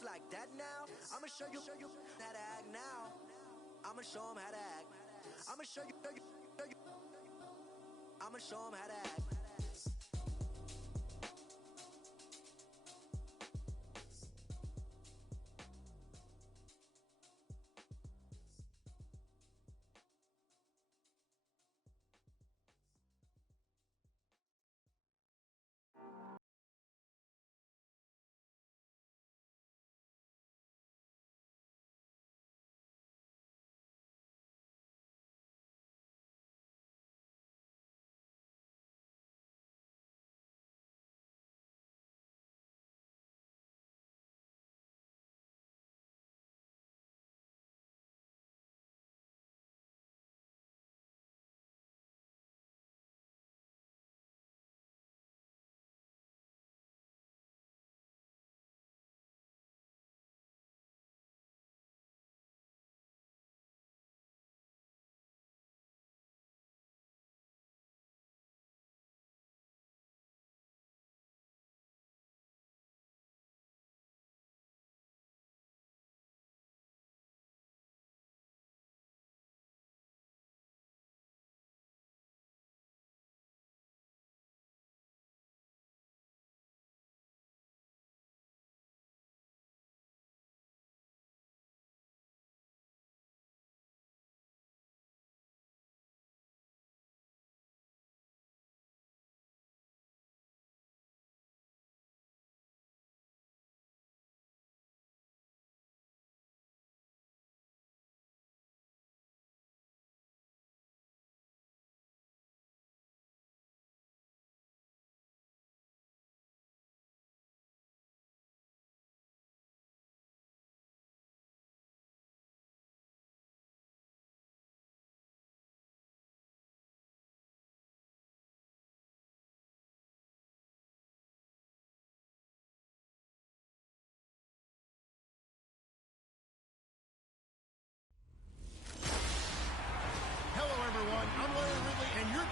It's like that now. I'ma show you how to act now. I'ma show them how to act. I'ma show you. I'ma show them how to act.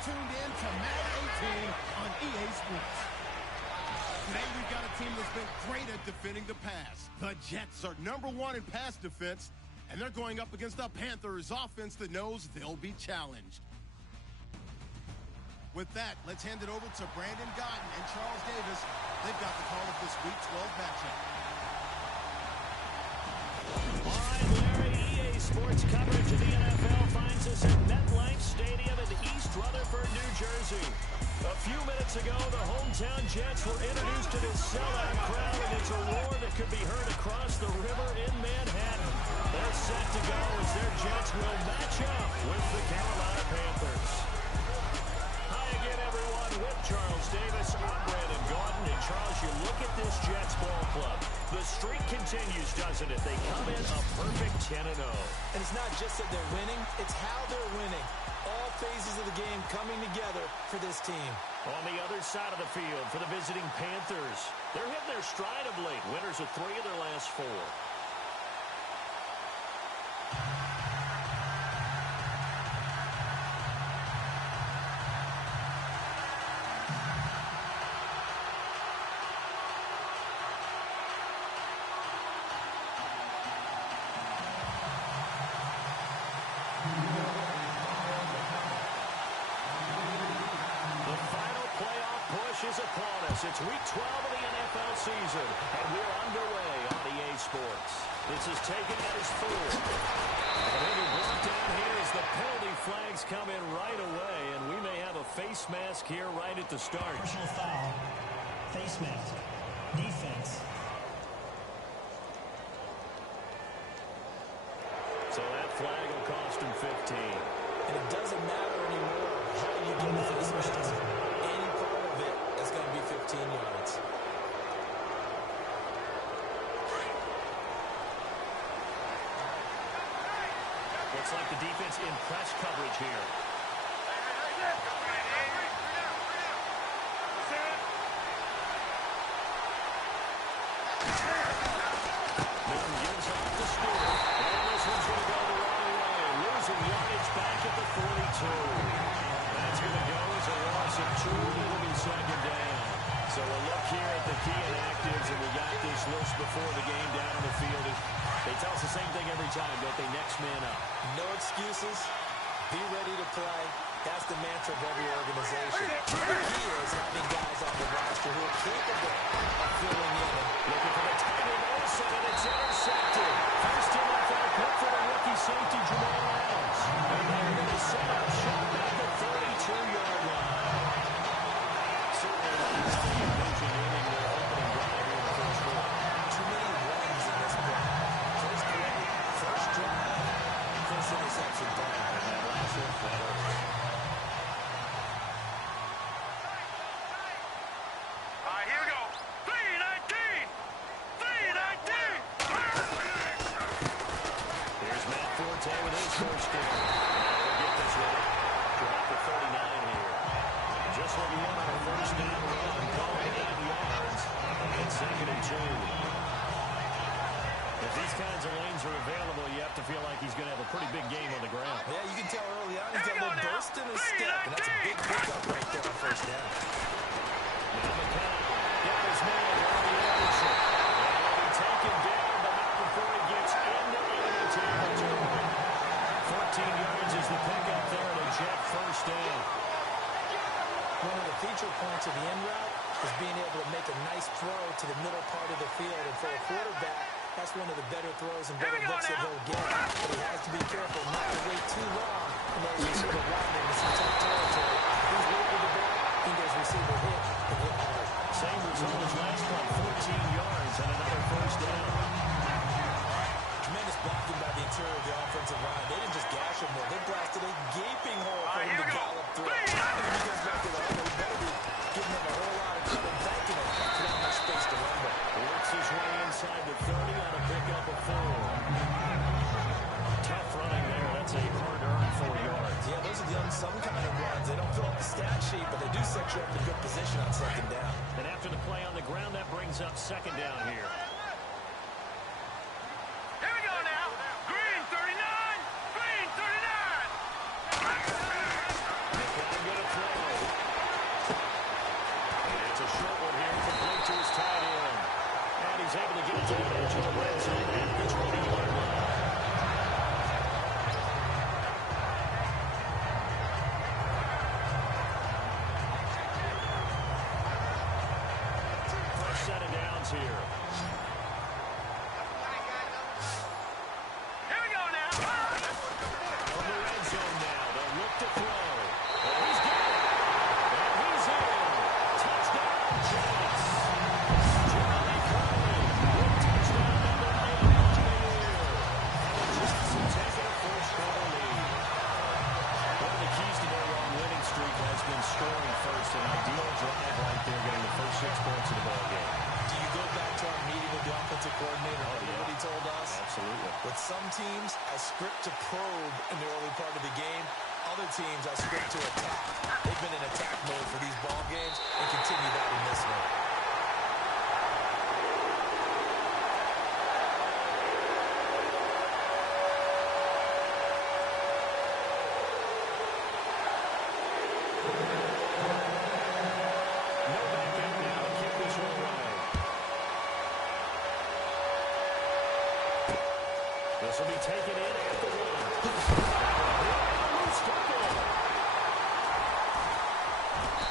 Tuned in to Madden 18 on EA Sports. Today we've got a team that's been great at defending the pass. The Jets are #1 in pass defense, and they're going up against the Panthers offense that knows they'll be challenged. With that, let's hand it over to Brandon Godden and Charles Davis. They've got the call of this Week 12 matchup. All right, Larry, EA Sports coverage of the NFL finds us at MetLife Stadium in East Rutherford, New Jersey. A few minutes ago, the hometown Jets were introduced to this sellout crowd, and it's a roar that could be heard across the river in Manhattan. They're set to go as their Jets will match up with the Carolina Panthers. Hi again, everyone, with Charles Davis. I'm Brandon Gaudin. And Charles, you look at this Jets ball club. The streak continues, doesn't it? They come in a perfect 10-0. And it's not just that they're winning, it's how they're winning. All phases of the game coming together for this team. On the other side of the field for the visiting Panthers, they're hitting their stride of late. Winners of 3 of their last 4. Is upon us. It's Week 12 of the NFL season, and we're underway on EA Sports. This is taken at his full. And it'll be brought down here as the penalty flags come in right away, and we may have a face mask here right at the start. Personal foul, face mask, defense. So that flag will cost him 15. And it doesn't matter anymore how you get the face mask. Any part of it is going to be 15 yards. Looks like the defense in press coverage here. Milton gives off the Stewart. And this one's going to go the wrong way. Losing yardage back at the 42. That's going to go as a loss of 2. It'll be second down. So we'll look here at the key inactives, and we got this loose before the game down on the field. They tell us the same thing every time, don't they? Next man up. No excuses. Be ready to play. That's the mantra of every organization. The key is having guys on the roster who are capable of filling in. Looking for the tight end, Olsen, and it's intercepted. First in NFL, quick for the rookie safety, Jamal Adams. And they're going to set up shot at the 32-yard line. Certainly not how you mentioned ending their opening drive here in the first quarter. Too many runs in this play. First play, first drive, first interception play. And that last one, that hurts. With his first down. We'll get this ready. We're at the 39 here. Just what you want on a first down run. Call it 8 yards. And second and 2. If these kinds of lanes are available, you have to feel like he's going to have a pretty big game on the ground. Yeah, you can tell early on he's got a little burst in his step, and that's a big pickup right there on first down. Now McCown got his man on the Anderson. And he'll be taken down, but not before he gets into enemy territory. 14 yards is the pickup there, and a Jet first down. One of the feature points of the end route is being able to make a nice throw to the middle part of the field. And for a quarterback, that's one of the better throws and better looks that he'll get. But he has to be careful not to wait too long in those receiver winding into some tough territory. He's waiting the ball, he does receiver hit and hit hard. Same result as last play, 14 yards and another first down. Tremendous blocking by the interior of the offensive line. They didn't just gash him there. They blasted a gaping hole for him to gallop through. And when he goes back to the hole, he better be giving him a whole lot of credit and thanking him for that much space to run with. Works his way inside the 30 on a pickup of 4. Tough running there. That's a hard-earned 4 yards. Yeah, those are the unsung kind of runs. They don't fill up the stat sheet, but they do set you up in good position on second down. And after the play on the ground, that brings up second down here. He's able to get to the edge of the red zone at the 20-yard line. First set of downs here. Here we go now. From the red zone now, they'll look to throw. And he's got it. And he's in. Touchdown, Jets. Scoring first, an ideal drive right there, getting the first 6 points of the ball game. Do you go back to our meeting with the offensive coordinator? Yeah. What he told us? Absolutely. With some teams, I script to probe in the early part of the game. Other teams, I script to attack. They've been in attack mode for these ball games and continue that in this one. This will be taken in at the 1.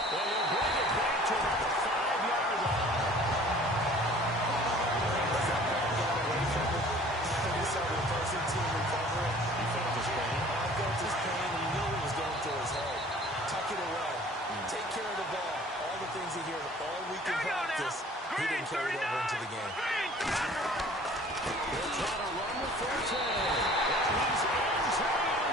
And he'll bring it back to about the 5-yard line. Was that ball going away from him? You saw the opposing team recover it. He felt his pain. I felt his pain, and you knew it was going through his head. Tuck it away. Take care of the ball. All the things he hears all week in practice, he didn't carry it over into the game. He'll try to run with Forte. And he's in.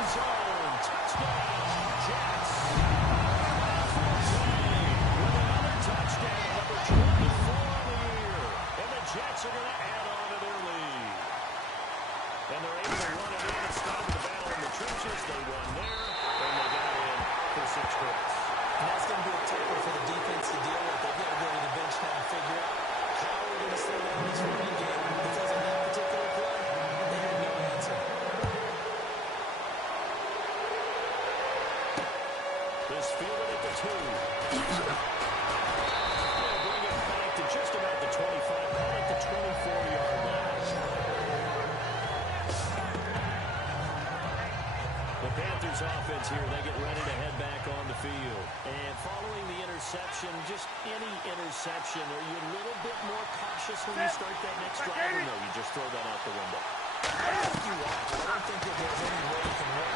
offense here. They get ready to head back on the field. And following the interception, just any interception, are you a little bit more cautious when you start that next drive, or no, you just throw that out the window? I think you are. I don't think that there's any way you can run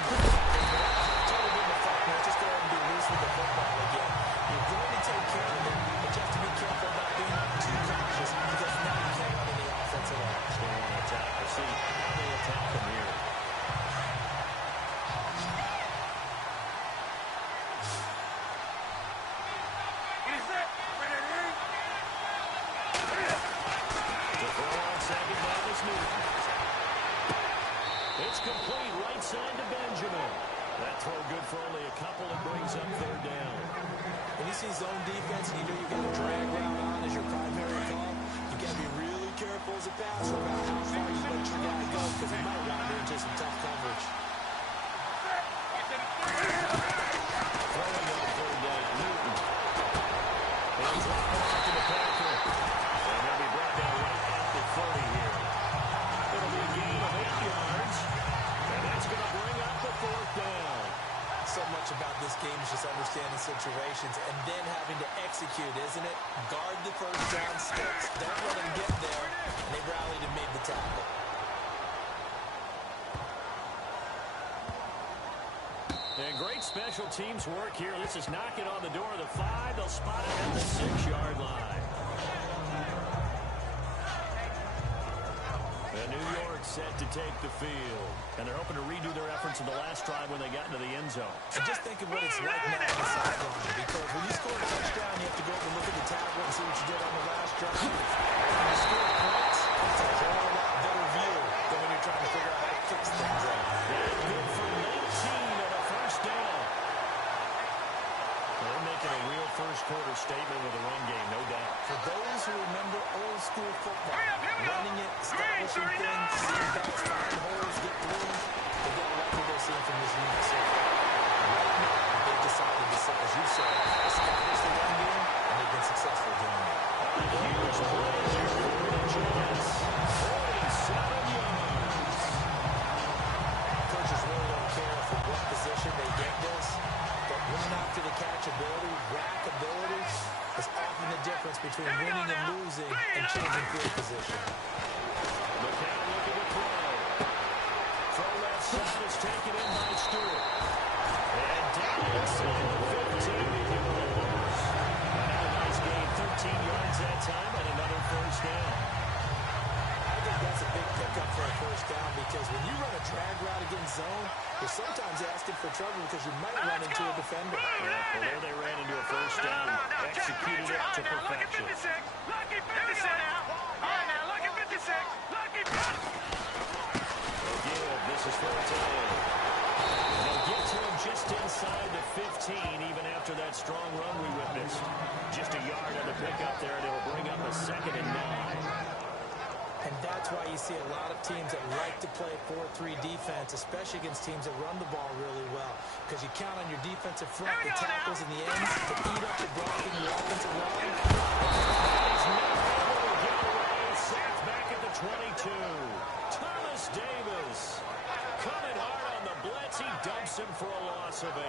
totally good in the fact, man. Just go ahead and be loose with the football again. You're going to take care of it, but you have to be careful about being too cautious because now you can't run any offense at all. They want to attack. We'll see how they attack them here. It's complete, right side to Benjamin. That throw good for only a couple. It brings up third down. When you see zone defense and you know you've got a drag route on as your primary call, you got to be really careful as a passer about how far you let your guy go because he might wander into some tough coverage. Throwing up third down, Newton. He'll drop it off to the Packer. And he'll be brought down right at the 30 here. It'll be a gain of 8 yards. And that's going to bring up the fourth down. So much about this game is just understanding situations and then having to execute, isn't it? Guard the first down sticks. Don't let them get there. And they rallied and made the tackle. And great special teams work here. This is knocking on the door of the 5. They'll spot it at the 6-yard line. And New York set to take the field. And they're hoping to redo their efforts in the last drive when they got into the end zone. And just think of what it's like now on the sideline. Because when you score a touchdown, you have to go up and look at the tablet and see what you did on the last drive. When you score points, it's a whole lot better view than when you're trying to figure out how to fix things up. That's good for 19 and a first down. They're making a real first-quarter statement with a run game, no doubt. For those who remember old-school football, running it, establishing things, seeing guys find holes, get through, they're going to like what they're seeing from this unit so far. Right now, they've decided to, as you said, establish the run game, and they've been successful doing it. A huge play here for the Giants. 47 yards. Coaches really don't care for what position they get this, but winning after the catch ability, rack ability, is often the difference between winning and losing and changing field position. Look at the throw. Throw left side is taken in by Stewart. And down inside the 15. Another nice gain, 13 yards that time, and another first down. I think that's a big pickup for a first down because when you run a drag route against zone, you're sometimes asking for trouble because you might run into a defender. Yeah, well, there they ran into a first down, executed it to perfection. Lucky 56. All right, now, lucky 56. Lucky 56. Again, this is Forte. They'll get to him just inside the 15, even after that strong run we witnessed. Just a yard on the pickup there, and it'll bring up a 2nd and 9. And that's why you see a lot of teams that like to play 4-3 defense, especially against teams that run the ball really well. Because you count on your defensive front, the tackles and the ends, to eat up the blocking the offensive line. He's not able to get away. Sacked back at the 22. Thomas Davis coming hard on the blitz. He dumps him for a loss of 8.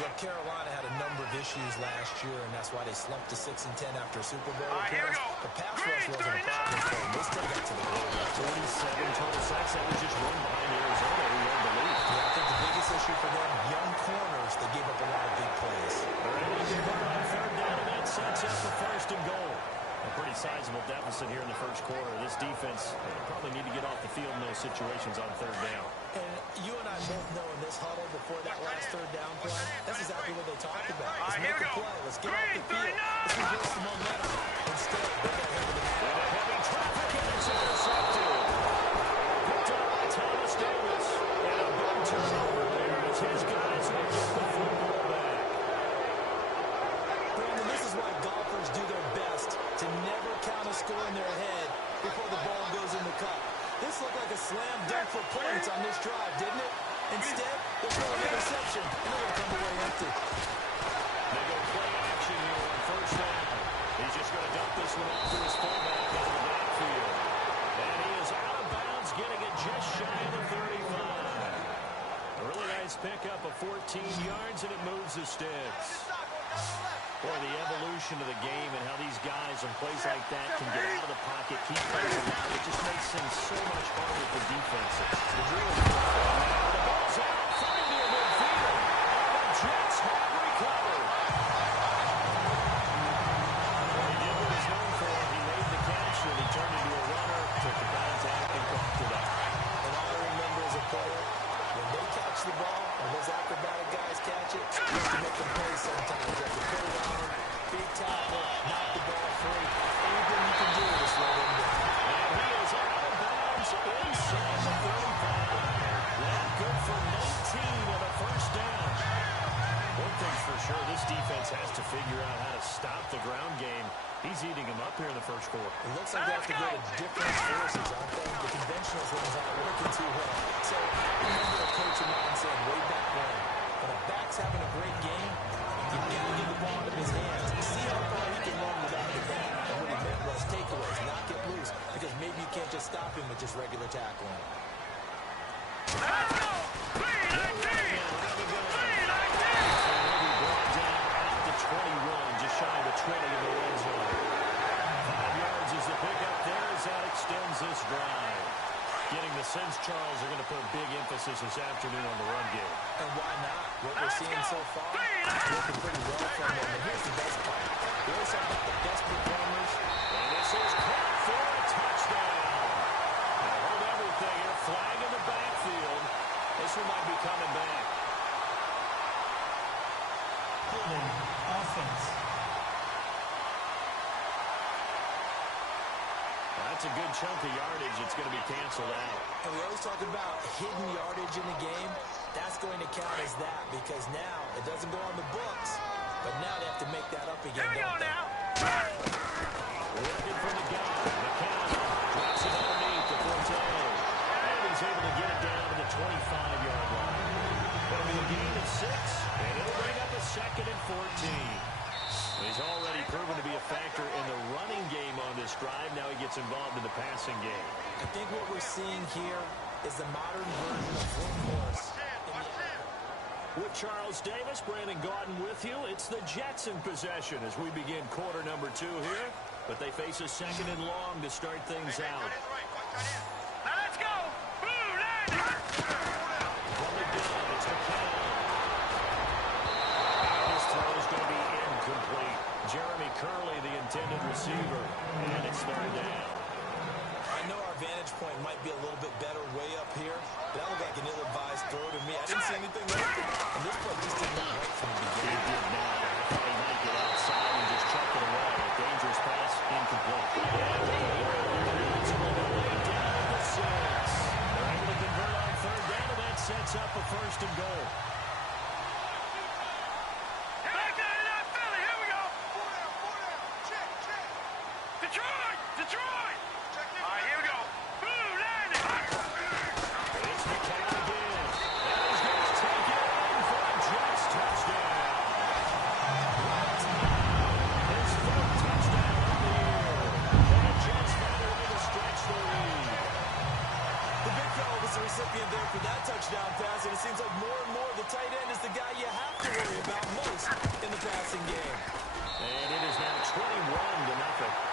Look, Carolina had a number of issues last year, and that's why they slumped to 6-10 after a Super Bowl appearance. The pass rush wasn't a problem for them. They still got to the goal. 47 total sacks. That was just one behind Arizona, who led the league. Yeah, I think the biggest issue for them, young corners, they gave up a lot of big plays. They're able to convert on third down, and that sets up the 1st and goal. A pretty sizable deficit here in the first quarter. This defense probably need to get off the field in those situations on third down. And you and I both know in this huddle before that last third down play, that's exactly what they talked about. Let's make a play. Let's get off the field. Let's reverse the momentum. Instead, they got hit with a heavy traffic, and it's intercepted. Picked up by Thomas Davis. And a big turnover there as his guys will get the football back. Brandon, this is why golfers do their best to never count a score in their head before the ball goes in the cup. This looked like a slam dunk for points on this drive, didn't it? Instead, they throw an interception, and they're going to come away empty. They go play action here on first down. He's just going to dump this one off to his fullback out of the backfield. And he is out of bounds, getting it just shy of the 35. A really nice pickup of 14 yards, and it moves the sticks. Boy, the evolution of the game and how these guys on plays like that can get out of the pocket, keep plays alive, it just makes things so much harder for defenses. The ball's out, finding near midfield, and the Jets have recovered. Well, he did what he's known for. He made the catch, and he turned into a runner, took the contact, and caught it up. And all I remember as a player, when they catch the ball, and those acrobatic guys catch it, you have to make them pay sometimes. You have to put it on them, big tackle, knock the ball free. Anything you can do to slow them down. And he is out of bounds inside the 35. That good for 19 and a first down. One thing's for sure, this defense has to figure out how to stop the ground game. He's eating them up here in the first quarter. It looks like they have to go to different forces, aren't they? The conventional things aren't working too well. So I remember a coach of mine saying way back when a back's having a great game, you got to get the ball out of his hands. See how far he can run without the bat. And what he meant was takeaways, not get loose, because maybe you can't just stop him with just regular tackling. Let's go! 21, just shy of the 20 in the red zone. 5 yards is the pickup there as that extends this drive. Getting the sense Charles are going to put a big emphasis this afternoon on the run game. And why not? What we're seeing so far, working pretty well from them. And here's the best part. We always talk about the best performers. And this is caught for a touchdown. Now hold everything here. Flag in the backfield. This one might be coming back. Holding offense. That's a good chunk of yardage. It's going to be canceled out. And we always talk about hidden yardage in the game. That's going to count as that because now it doesn't go on the books, but now they have to make that up again, don't they? Looking for the guy. McCown drops it underneath to Forte. And he's able to get it down to the 25-yard line. That'll be a gain of 6, and it'll bring up a second and 14. He's already proven to be a factor in the running game on this drive. Now he gets involved in the passing game. I think what we're seeing here is the modern version of workhorse. With Charles Davis, Brandon Gaudin with you. It's the Jets in possession as we begin quarter number 2 here. But they face a second and long to start things out. Now let's go! Blue line! From the gun, it's McCown. His throw is going to be incomplete. Jeremy Curley, the intended receiver. And it's third down. I know our vantage point might be a little bit better way up here, but that looked like an ill-advised throw to me. I didn't see anything like it. And this play just did not work from the beginning. It did not. I thought he might get outside and just chuck it away. A dangerous pass, incomplete. It's going to lay down the 6. They're able to convert on third down, and that sets up a first and goal. Detroit! All right, here we go. Blue line! It's McCown again. And he's going to take it in for a Jets touchdown. His 4th touchdown of the year. And the Jets find a way to stretch the lead. The big fella was the recipient there for that touchdown pass, and it seems like more and more the tight end is the guy you have to worry about most in the passing game. And it is now 21-0.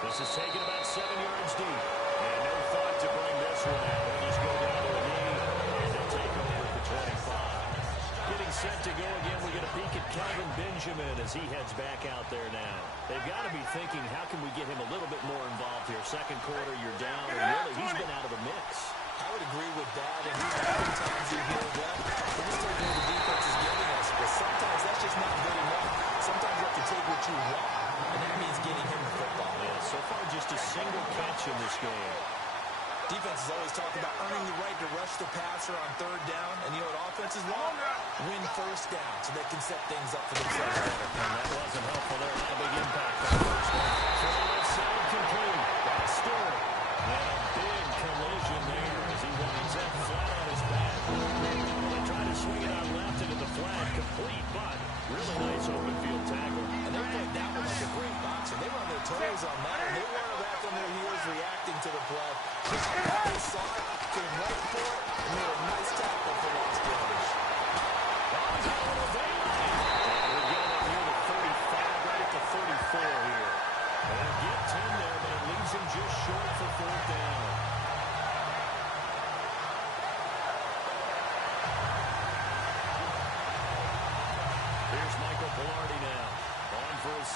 This is taken about 7 yards deep. And no thought to bring this one out. They'll just go down to a knee, and they'll take over at the 25. Getting set to go again. We get a peek at Calvin Benjamin as he heads back out there now. They've got to be thinking, how can we get him a little bit more involved here? Second quarter, you're down, and really, he's been out of the mix. I would agree with that, and oftentimes you hear, well, we're just taking what the defense is giving us. But sometimes that's just not good enough. Sometimes you have to take what you want, and that means getting him the football. Yeah, so far just a single catch in this game. Defenses always talk about earning the right to rush the passer on third down, and you know what offenses want? Win first down so they can set things up for themselves better. And that wasn't helpful there. Not a big impact on first down. For the left side, complete. That's Stewart. And a big collision there as he winds up flat on his back.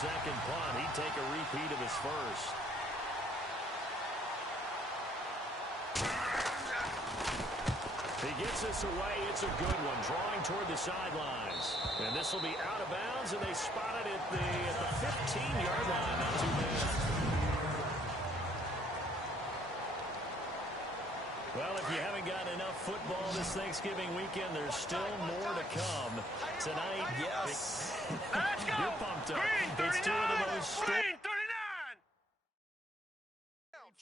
second punt. He'd take a repeat of his first. He gets this away. It's a good one, drawing toward the sidelines. And this will be out of bounds, and they spot it at the 15-yard line. Not too bad. Well, if you haven't got enough football this Thanksgiving weekend, there's still more to come. Tonight, yes. Let's go. You're pumped up. Green, It's two of the most... Green, 39.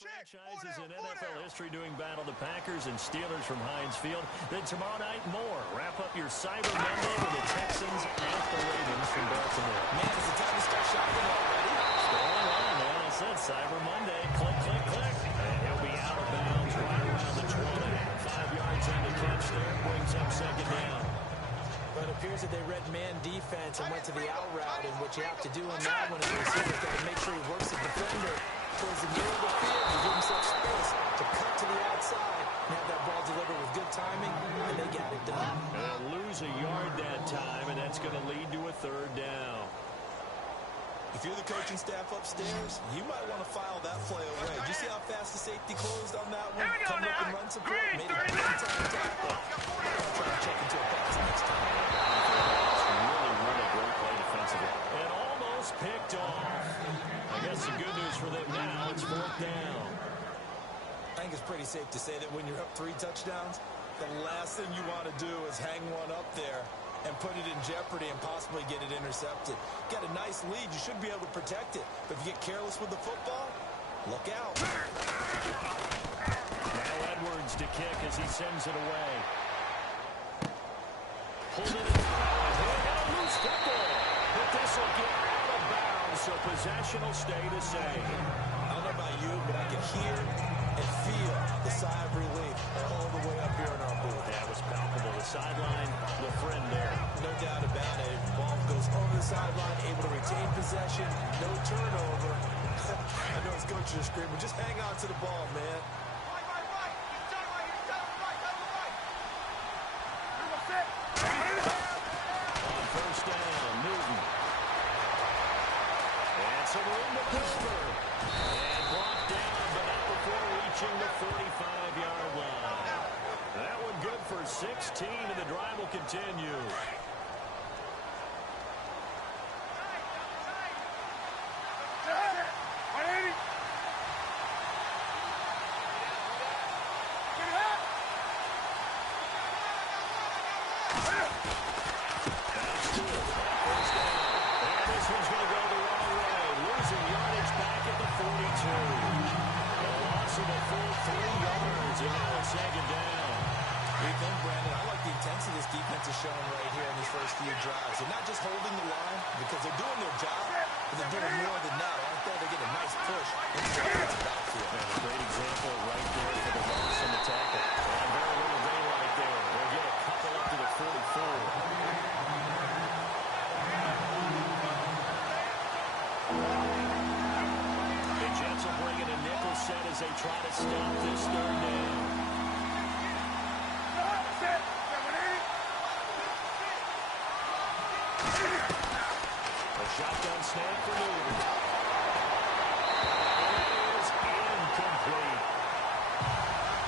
franchises in NFL history doing battle the Packers and Steelers from Heinz Field. Then tomorrow night, more. Wrap up your Cyber Monday with the Texans at the Ravens from Baltimore. Man, it's the time to start shopping already. It's going on, man. I said Cyber Monday. Click, click, click. And he'll be out of bounds right around the 20. 5 yards on the catch there. Brings up second down. But it appears that they read man defense and went to the out route. And what you have to do in that one is the receiver's got to make sure he works the defender towards the middle of the field and give himself space to cut to the outside and have that ball delivered with good timing, and they got it done. They'll lose a yard that time, and that's going to lead to a third down. If you're the coaching staff upstairs, you might want to file that play away. Did you see how fast the safety closed on that one? Coming up and run support, made a one-time tackle. Try to check into a box next time. Really great play defensively. And almost picked off. I guess the good news for them now, it's fourth down. I think it's pretty safe to say that when you're up 3 touchdowns, the last thing you want to do is hang one up there and put it in jeopardy and possibly get it intercepted. Got a nice lead. You should be able to protect it. But if you get careless with the football, look out. Now Edwards to kick as he sends it away. Pulled it in. And a loose football. But this will get out of bounds, so possession will stay the same. I don't know about you, but I can hear and feel the sigh of relief all the way up here in our booth. That was palpable. The sideline, the friend there. No doubt about it. Ball goes over the sideline, able to retain possession, no turnover. I know his coaches are screaming, just hang on to the ball, man. On first down, Newton. And some room to maneuver. And brought down, but not before reaching the 45-yard line. That one good for 16, and the drive will continue. Showing right here in these first few drives. They're not just holding the line because they're doing their job, but they're doing more than that, aren't they? They get a nice push into the offensive backfield. And a great example right there for the loss and the tackle. And very little daylight there. They'll get a couple up to the 44. The Jets will bring in a nickel set as they try to stop this third down. Shotgun snap for Newton. It is incomplete.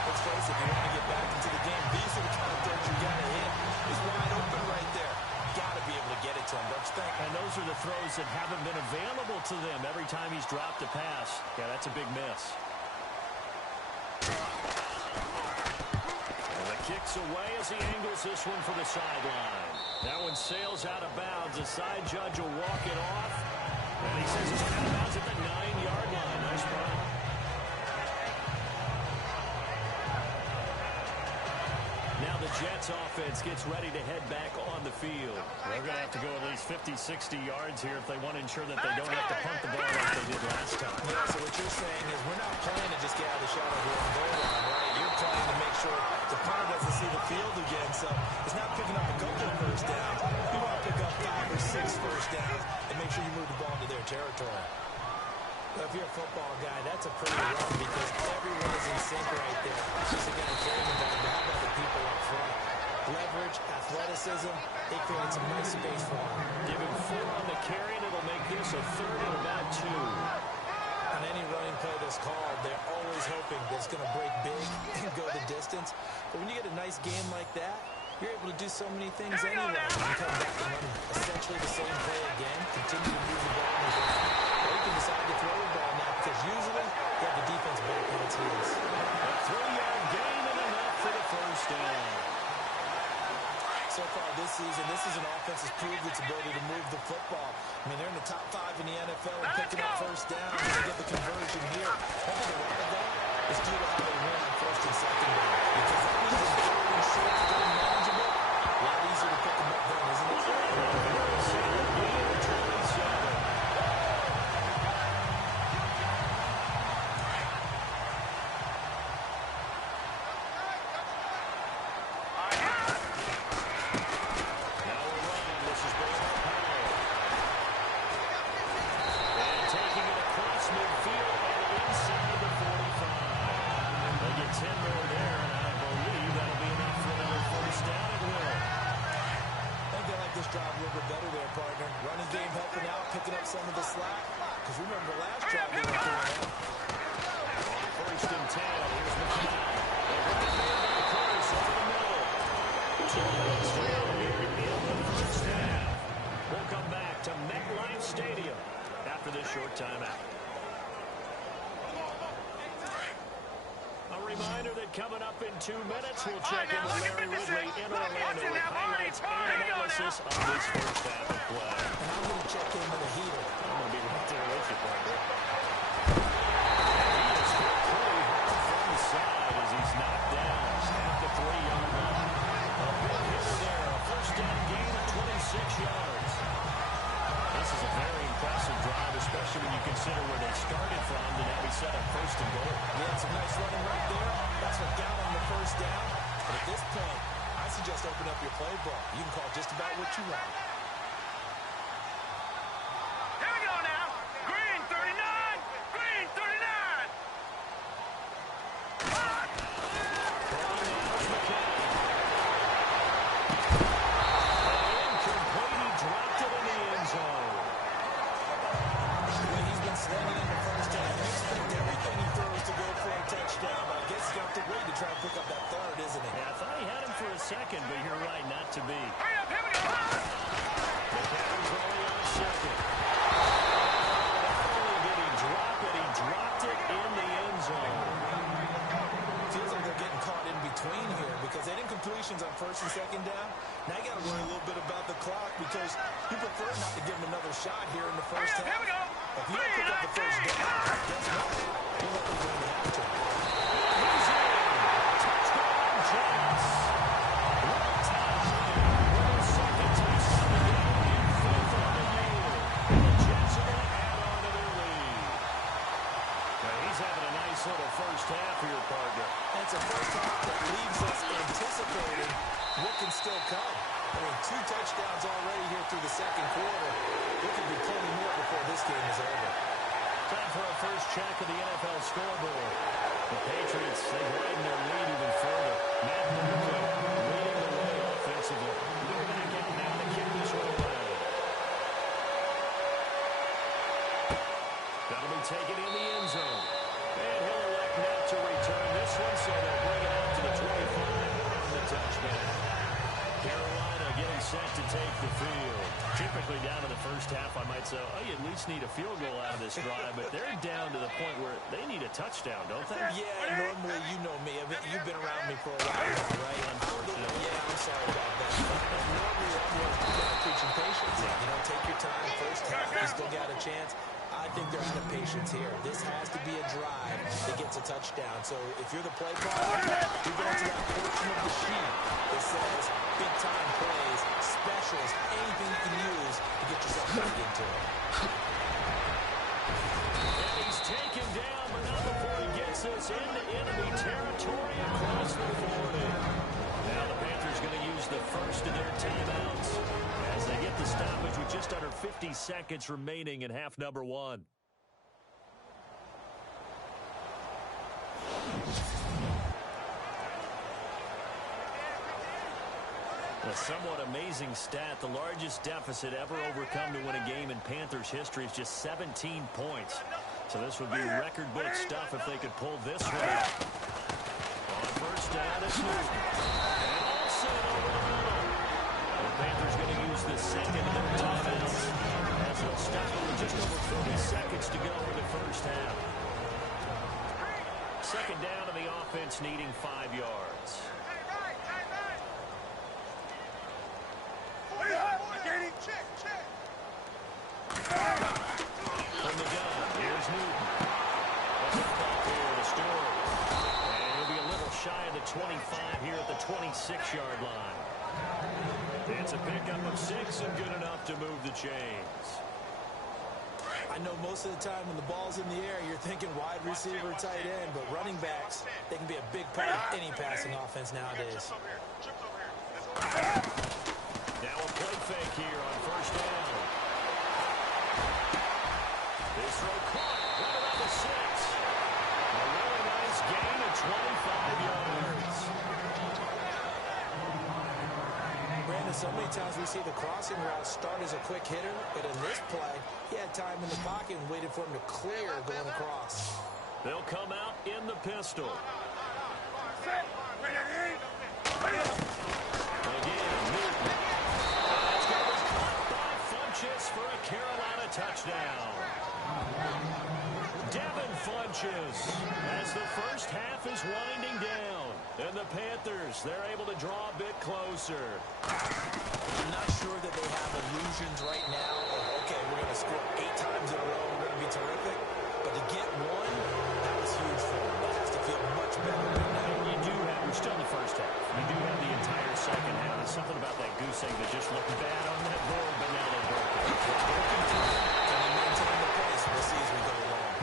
Let's face it, if you want to get back into the game, these are the kind of throws you got to hit. He's wide open right there. Got to be able to get it to him, don't you think? And those are the throws that haven't been available to them every time he's dropped a pass. Yeah, that's a big miss. And the kick's away as he angles this one for the sideline. That one sails out of bounds. The side judge will walk it off. And he says it's out of bounds at the 9-yard line. Nice run. Now the Jets offense gets ready to head back on the field. They're going to have to go at least 50, 60 yards here if they want to ensure that they don't have to punt the ball like they did last time. Yeah, so what you're saying is we're not playing to just get out of the shot of your own goal line, right? You're trying to make sure the punter doesn't see the field again, so it's not picking up a couple of first downs. You want to pick up 5 or 6 first downs and make sure you move the ball into their territory. Well, if you're a football guy, that's a pretty run because everyone is in sync right there. It's just a guy carrying the ball, but how about the people up front? leverage, athleticism. They create some nice space for him. Give him 4 on the carry, and it'll make this a 3rd and about 2. On any running play that's called, they're always hoping that it's going to break big and go the distance. But when you get a nice game like that, you're able to do so many things anyway. You can come back and run essentially the same play again, continue to move the ball, or you can decide to throw the ball now because usually you have the defense back on its heels. A 3-yard gain and enough for the first down. So far this season, this is an offense that's proved its ability to move the football. I mean, they're in the top 5 in the NFL and picking up first down. They get the conversion here. I think a lot of that is due to how they win on first and second down. Because that means it's third and short, third and manageable. A lot easier to pick them up then, isn't it? Coming up in 2 minutes, we'll check in with Larry Ridley in Orlando with highlights and analysis of this first half of play. And I'm going to check in with a heater. I'm going to be right there with you, partner. He is hit pretty hard from the side as he's knocked down at the 3-yard line. A big hitter there, a first down gain of 26 yards. This is a very impressive drive, especially when you consider where they started from to now be set up first and goal. Yeah, some nice running right there. That's what got on the first down. But at this point, I suggest open up your playbook. You can call just about what you want. Here we go now. Green 39. Green 39. Incomplete. He dropped it in the end zone. The way he's been slinging in the first half, you expect everything he throws to go for a touchdown. But I guess he's got to wait to try and pick up that third, isn't he? Yeah, I thought he had him for a second, but you're right, not to be. Hurry up, here we go. The Panthers only on second. Not only did he drop it, he dropped it in the end zone. Feels like they're getting caught in between here because they didn't completions on first and second down. Now you got to worry a little bit about the clock because you prefer not to give him another shot here in the first half. Here we go. If you don't pick up the first down, guess what? You're likely going to have to. He's in. Touchdown, Jets. One time. With his second touchdown of the game and 5th on the year. And the Jets are going to add on to their lead. Well, he's having a nice little first half here, partner. It's a first half that leaves us anticipating what can still come. I mean, 2 touchdowns already here through the second quarter. There could be plenty more before this game is over. Time for a first check of the NFL scoreboard. The Patriots, they widen their lead even further. Matt Moore leading the way offensively. We're back out now to kick this one away. That'll be taken in the end zone. And he'll elect not to return this one, so they'll bring it out to the 25 on the touchdown. Carolina getting set to take the field. Typically down to the first half, I might say, oh, you at least need a field goal out of this drive, but they're down to the point where they need a touchdown, don't they? Yeah, normally, you know me. I mean, you've been around me for a while now, right? Unfortunately. Yeah, I'm sorry about that. Normally, I'm preaching patience. You know, take your time. First half, you still got a chance. I think they're out of patience here. This has to be a drive that gets a touchdown. So if you're the play caller, you're going to that portion of the sheet that says big-time plays, specials, anything you can use to get yourself back into it. And he's taken down, but not before he gets us into enemy territory across the 40. Now the Panthers going to use the first of their timeouts as they get the stoppage with just under 50 seconds remaining in half number 1. A somewhat amazing stat. The largest deficit ever overcome to win a game in Panthers history is just 17 points. So this would be record book stuff if they could pull this one. On first down, it's Newton. And all set over the middle. The Panthers going to use the second of their timeouts as they'll stop it with just over 40 seconds to go in the first half. Second down and the offense needing 5 yards. From the gun, here's Newton. That's a call here to Stewart. And he'll be a little shy of the 25 here at the 26-yard line. It's a pickup of 6 and good enough to move the chains. I know most of the time when the ball's in the air, you're thinking wide receiver, tight end, but running backs, they can be a big part of any passing offense nowadays. Now a play fake here on first down. This throw caught right around the 6. A really nice gain of 25 yards. Brandon, so many times we see the crossing route start as a quick hitter, but in this play, he had time in the pocket and waited for him to clear going across. They'll come out in the pistol. Again, Newton. That's going to be caught by Funchess for a Carolina touchdown. Devin Funchess as the first half is winding down. And the Panthers, they're able to draw a bit closer. I'm not sure that they have illusions right now of, okay, we're going to score 8 times in a row, we're going to be terrific. But to get one, that was huge for them. That has to feel much better right now. You do have, we're still in the first half. You do have the entire second half. There's something about that goose egg that just looked bad on that board, but now they broke it. Can they maintain the pace? We'll see as we go along.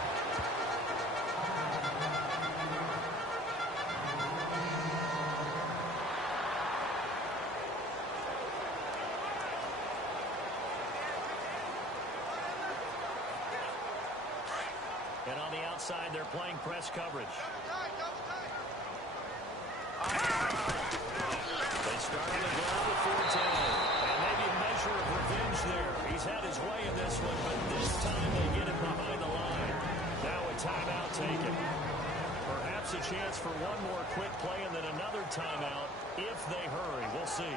And on the outside, they're playing press coverage. They start on the ground with 4-10. And maybe a measure of revenge there. He's had his way in this one, but this time they get him behind the line. Now a timeout taken. Perhaps a chance for one more quick play and then another timeout if they hurry. We'll see.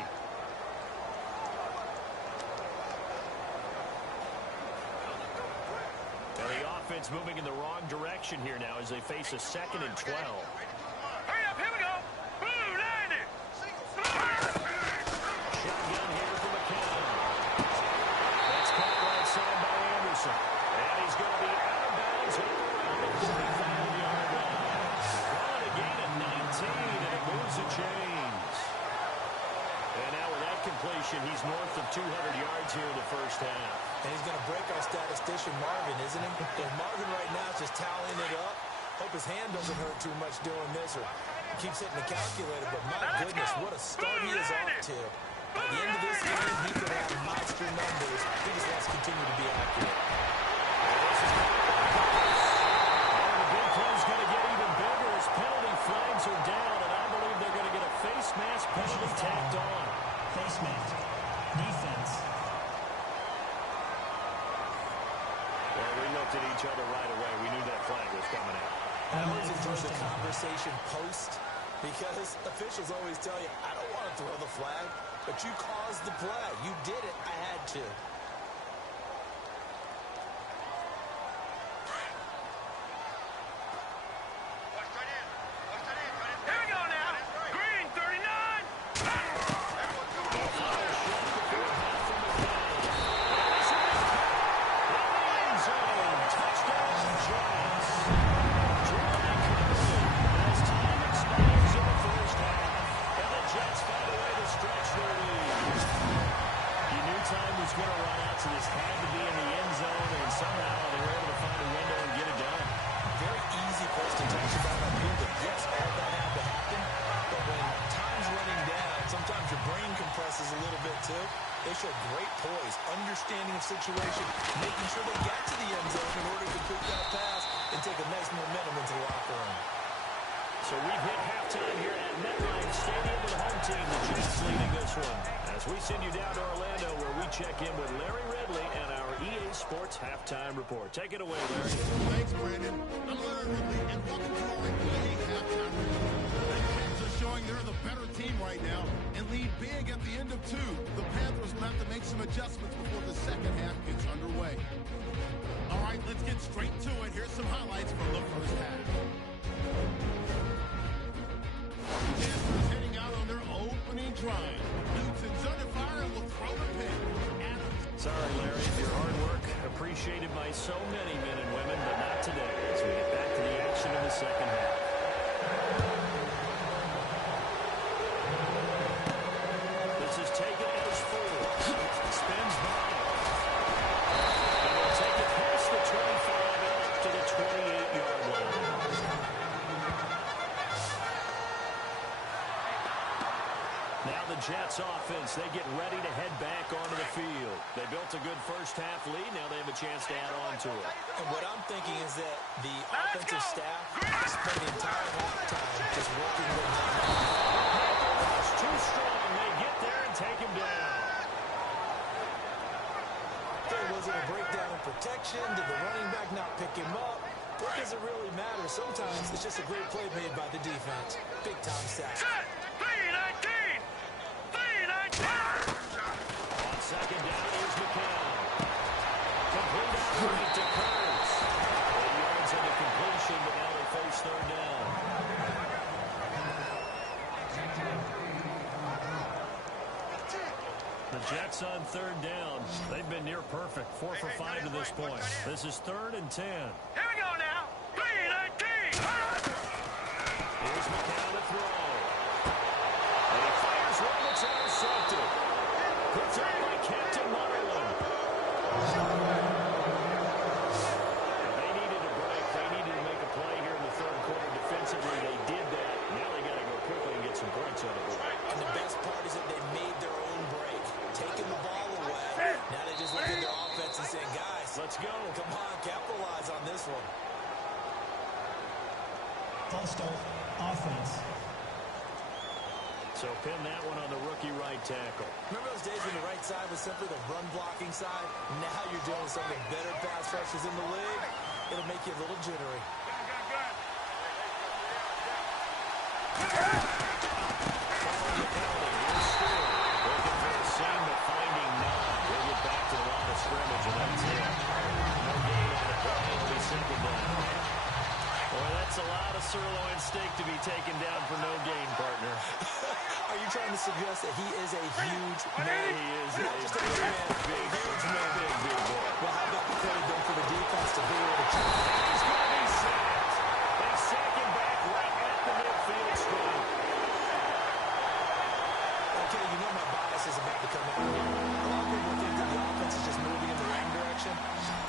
And the offense moving in the wrong direction here now as they face a 2nd and 12. Hurry up, here we go. Boom, 90. Shotgun here for McKinnon. That's caught right side by Anderson. And he's going to be out of bounds around the 35-yard line. Calling a gain of 19, and it moves the chains. And now with that completion, he's north of 200 yards here in the first half. And he's going to break our statistician Marvin, isn't he? And Marvin right now is just tallying it up. Hope his hand doesn't hurt too much doing this or keeps hitting the calculator. But my goodness, what a start he is off to. By the end of this game, he could have monster numbers. He just wants to continue to be accurate. And the big play is going to get even bigger as penalty flags are down. And I believe they're going to get a face mask penalty tacked on. Face mask. Defense. Well, we looked at each other right away. We knew that flag was coming out. I always enjoy the conversation post because officials always tell you, I don't want to throw the flag, but you caused the play. You did it. I had to. Here we go now. Green, 39. Going to run out, so this had to be in the end zone, and somehow they were able to find a window and get it done. Very easy for us to talk about up here, but yes, all that had to happen. But when time's running down, sometimes your brain compresses a little bit too. They show great poise, understanding of situation, making sure they got to the end zone in order to complete that pass and take a nice momentum into the locker room. So we've hit halftime here at MetLife Stadium with the home team, the Jets, leading this one. As we send you down to Orlando, where we check in with Larry Ridley and our EA Sports Halftime Report. Take it away, Larry. Thanks, Brandon. I'm Larry Ridley, and welcome to our EA Halftime Report. The Jets are showing they're the better team right now and lead big at the end of 2. The Panthers will have to make some adjustments before the second half gets underway. All right, let's get straight to it. Here's some highlights from the first half. Panthers heading out on their opening drive. Newton's under fire and will throw the pick. Sorry, Larry, your hard work appreciated by so many men and women, but not today as we get back to the action in the second half. This is taken as 4. Spins by. And will take it past the 25 and up to the 28-yard line. Now the Jets offense, they get ready to head back onto the field. They built a good first half lead. Now they have a chance to add on to it. And what I'm thinking is that the offensive staff spent the entire halftime just working with them. It's too strong. They get there and take him down. There wasn't a breakdown in protection. Did the running back not pick him up? What does it really matter? Sometimes it's just a great play made by the defense. Big time sack. Set! 3-19! 3-19! On second down, here's McCown. Complete out right to Kurtz. 8 yards on the completion, but now they face third down. The Jets on third down. They've been near perfect. 4 for 5 to this point. This is 3rd and 10. Here we go now! 3-19! Here's McCown to throw. And he fires one that's intercepted. Puts up by Captain Marlin. They needed a break. They needed to make a play here in the third quarter defensively. They did that. Now they got to go quickly and get some points on the board. And the best part is that they made their own break. Taking the ball away. Now they just look at their offense and saying, guys, Let's go. come on, capitalize on this one. False start, offense. So pin that one on the rookie right tackle. Remember those days when the right side was simply the run-blocking side? Now you're dealing with some of the better pass rushers in the league. It'll make you a little jittery. Scrimmage, and that's it. No gain on the play. It'll be simple down. Boy, that's a lot of sirloin steak to be taken down for no gain, partner. Are you trying to suggest that he is a huge man? He is Not just a big man, big, huge man. big boy. Well, how about the credit then for the defense to be able to check? He's going to be sacked. They sack him back right at the midfield stripe. Okay, you know my bias is about to come out here. A lot of people think that the offense is just moving in the wrong direction.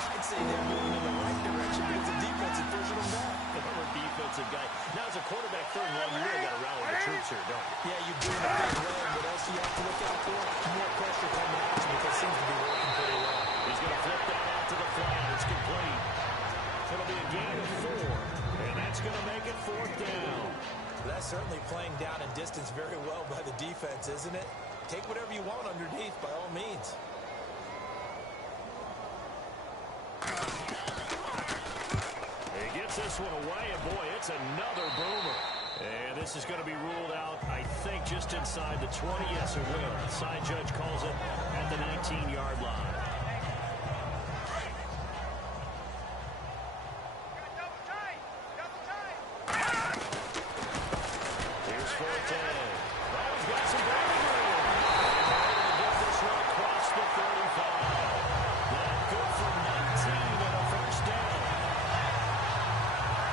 I'd say they're moving in the right direction because the defense is pushing them back. Former defensive guy. Now, as a quarterback, 3rd and 1, you really got to rally the troops here, don't you? Yeah, you do in a big way. What else do you have to look out for? More pressure coming at you because it seems to be working pretty well. He's going to flip that out to the flat. It's complete. It'll be a gain of 4, and that's going to make it 4th down. That's certainly playing down in distance very well by the defense, isn't it? Take whatever you want underneath, by all means. He gets this one away, and boy, it's another boomer. And this is going to be ruled out, I think, just inside the 20. Yes, it will. Side judge calls it at the 19-yard line. Here's 4th down. Oh, he's got some breathing room. And get this one across the 35. Not good for 19 and a first down.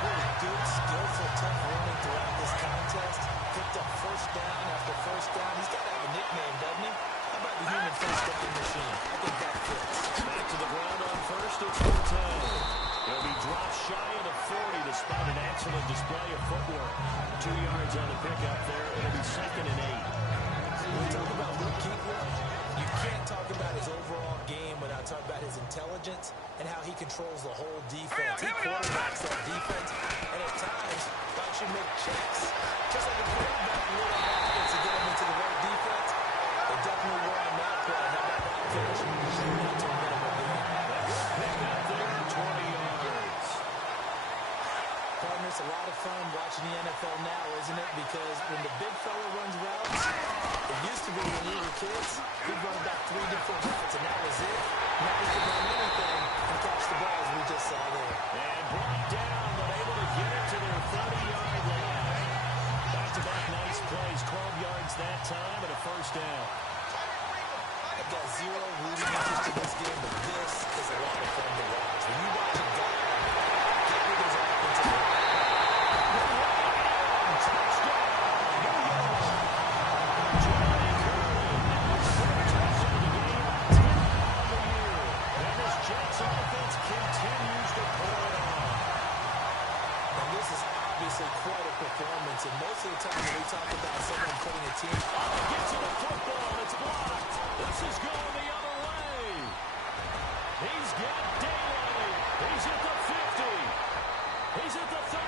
Really good, skillful, tough running throughout this contest. Picked up first down after first down. He's got to have a nickname, doesn't he? How about the human first down machine? I think that fits. Back to the ground on first. It's Cortez. He'll be dropped shy of the 40 despite an excellent display of footwork. 2 yards on the pickup there. It'll be 2nd and 8. When we talk about Luke Kuechly, you can't talk about his overall game without talking about his intelligence and how he controls the whole defense. He quarterbacks that defense, and at times, thought should make checks. it's a lot of fun watching the NFL now, isn't it? Because when the big fella runs routes, it used to be when we were kids, we'd run about 3 different routes, and that was it. Now we can run anything and catch the ball, as we just saw there. And brought down, but able to get it to their 30-yard line. Back-to-back nice plays, 12 yards that time, and a first down. I've got zero rooting interest in this game, but this is a lot of fun to watch. When you watch a guy get with his offensive line, quite a performance, and most of the time when we talk about someone putting a team gets to the football, it's blocked. This is going the other way. He's got daylight. He's at the 50. He's at the 30,